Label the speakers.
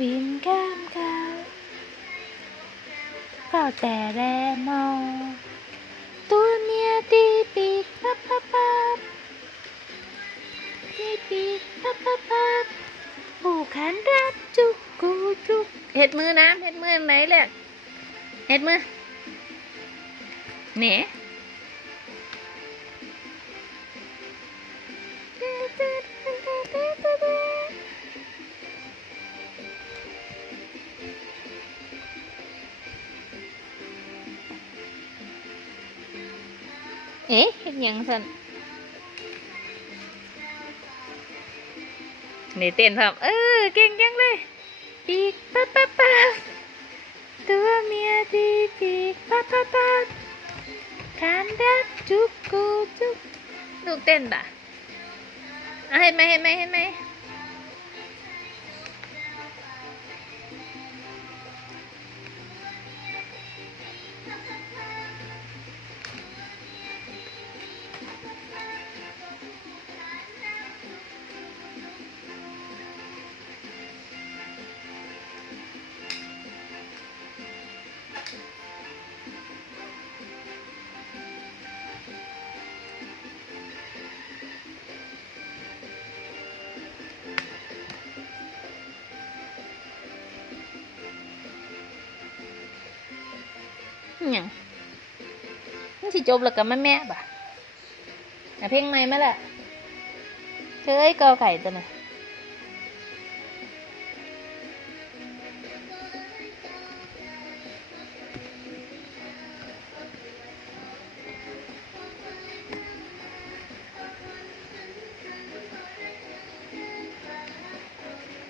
Speaker 1: วิ่นก้ามกาวเฝ้าแต่แรมองตัวเมียตีปีกปับปับปับตีปีกปับปับปับผูกขันรับจุกกูจุกเห็ดมือน้ำเห็ดมือไหนแหละเห็ดมือเนี่ย เอ๊ะเห็ดหยังสันนี่เต้นพร้อมเออ เก่งจังเลยปีกปั๊บปั๊บปั๊บตัวเมียตีปีกปั๊บปั๊บปั๊บการดักจุกกูจุกลูกเต้นป่ะอะเห็นไหมเห็นไหมเห็นไหม หยังมันสิจบแล้วกับแม่แม่บ่ะเพ่งไหม่ไหมล่ะเชยกอไก่ตัวน่ะ